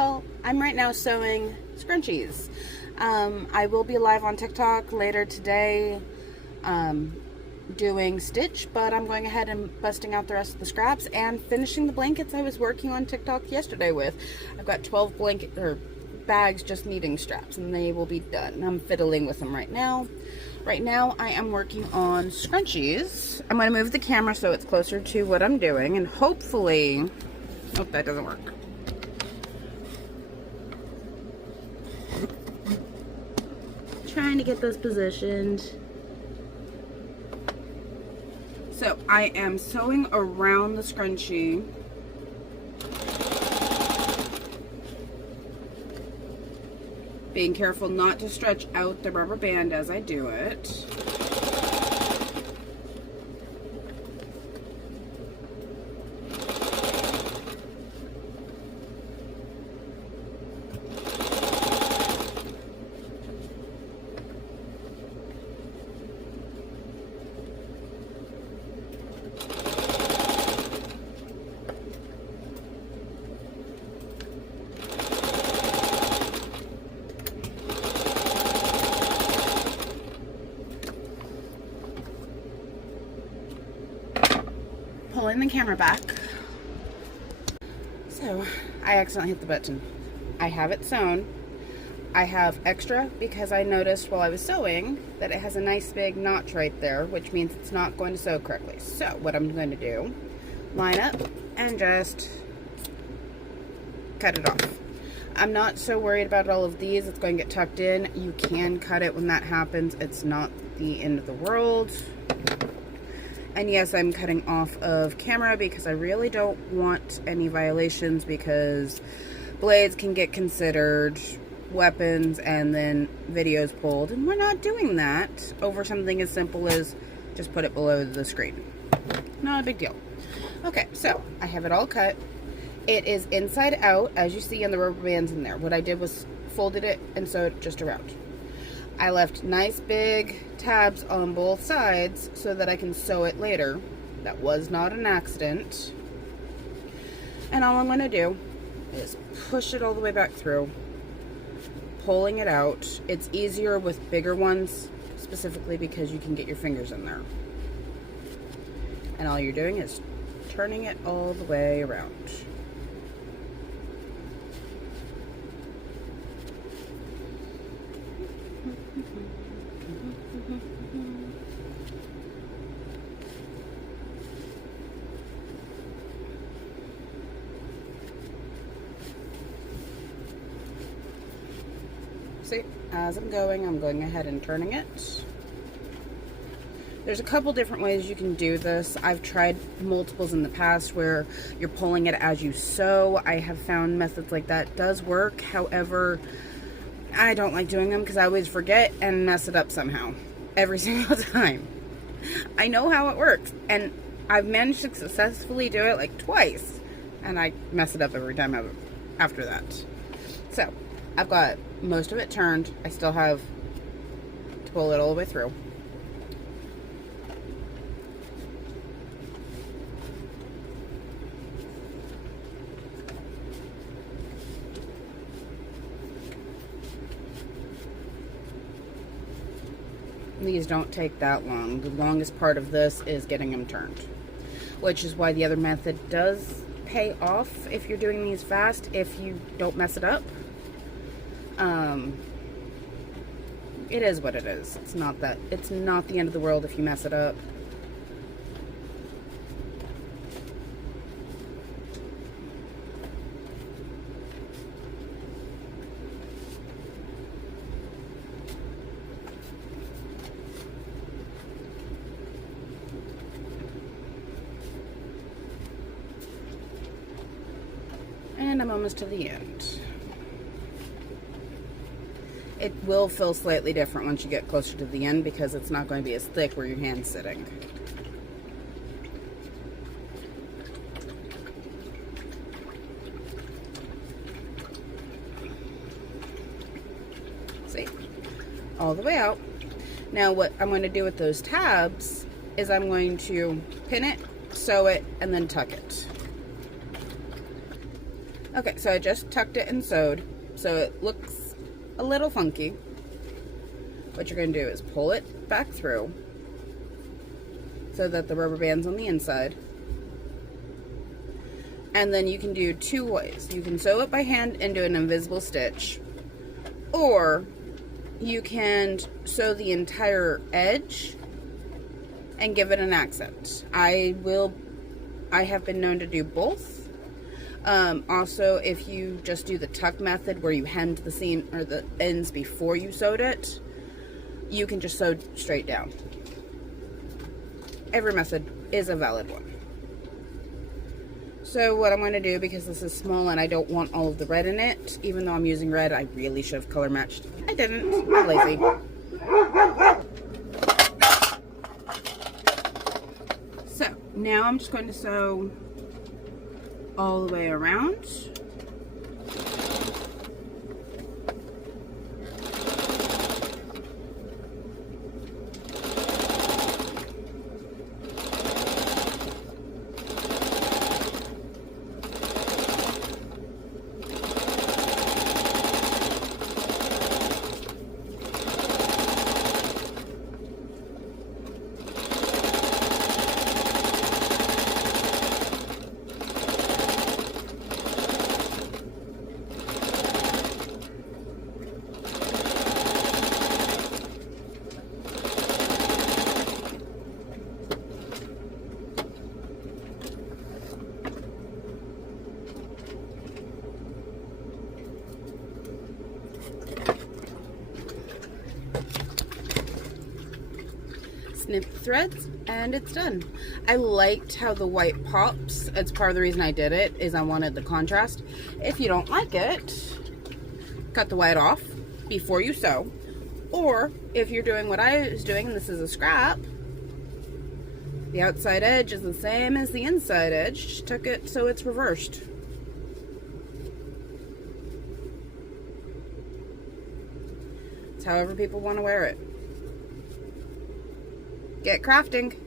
tell, I'm right now sewing scrunchies. I will be live on TikTok later today doing stitch, but I'm going ahead and busting out the rest of the scraps and finishing the blankets I was working on TikTok yesterday with. I've got 12 bags just needing straps, and they will be done. I'm fiddling with them right now. Right now I am working on scrunchies. I'm going to move the camera so it's closer to what I'm doing, and hopefully, oh, that doesn't work. Trying to get this positioned. So I am sewing around the scrunchie. Being careful not to stretch out the rubber band as I do it. Pulling the camera back. So I accidentally hit the button. I have it sewn. I have extra because I noticed while I was sewing that it has a nice big notch right there, which means it's not going to sew correctly. So what I'm going to do, line up and just cut it off. I'm not so worried about all of these. It's going to get tucked in. You can cut it when that happens. It's not the end of the world. And yes, I'm cutting off of camera because I really don't want any violations, because blades can get considered weapons and then videos pulled, and we're not doing that over something as simple as just put it below the screen. Not a big deal. Okay, so I have it all cut. It is inside out, as you see, and the rubber band's in there. What I did was folded it and sewed it just around. I left nice big tabs on both sides so that I can sew it later. That was not an accident. And all I'm going to do is push it all the way back through, pulling it out. It's easier with bigger ones, specifically because you can get your fingers in there. And all you're doing is turning it all the way around. See, as I'm going ahead and turning it. There's a couple different ways you can do this. I've tried multiples in the past where you're pulling it as you sew. I have found methods like that does work. However, I don't like doing them because I always forget and mess it up somehow. Every single time. I know how it works, and I've managed to successfully do it like twice, and I mess it up every time after that. So, I've got most of it turned. I still have to pull it all the way through. These don't take that long. The longest part of this is getting them turned, which is why the other method does pay off if you're doing these fast, if you don't mess it up. It is what it is. It's not the end of the world if you mess it up. And I'm almost to the end. It will feel slightly different once you get closer to the end because it's not going to be as thick where your hand's sitting. See? All the way out. Now what I'm going to do with those tabs is I'm going to pin it, sew it, and then tuck it. Okay, so I just tucked it and sewed, so it looks a little funky. What you're going to do is pull it back through so that the rubber band's on the inside. And then you can do two ways. You can sew it by hand and do an invisible stitch, or you can sew the entire edge and give it an accent. I have been known to do both. Also, if you just do the tuck method where you hemmed the seam or the ends before you sewed it, you can just sew straight down. Every method is a valid one. So what I'm going to do, because this is small and I don't want all of the red in it, even though I'm using red, I really should have color matched. I didn't. I'm lazy. So now I'm just going to sew all the way around. Snip the threads and it's done. I liked how the white pops. It's part of the reason I did it, is I wanted the contrast. If you don't like it, cut the white off before you sew. Or if you're doing what I was doing, and this is a scrap, the outside edge is the same as the inside edge, just tuck it so it's reversed. It's however people want to wear it. Get crafting.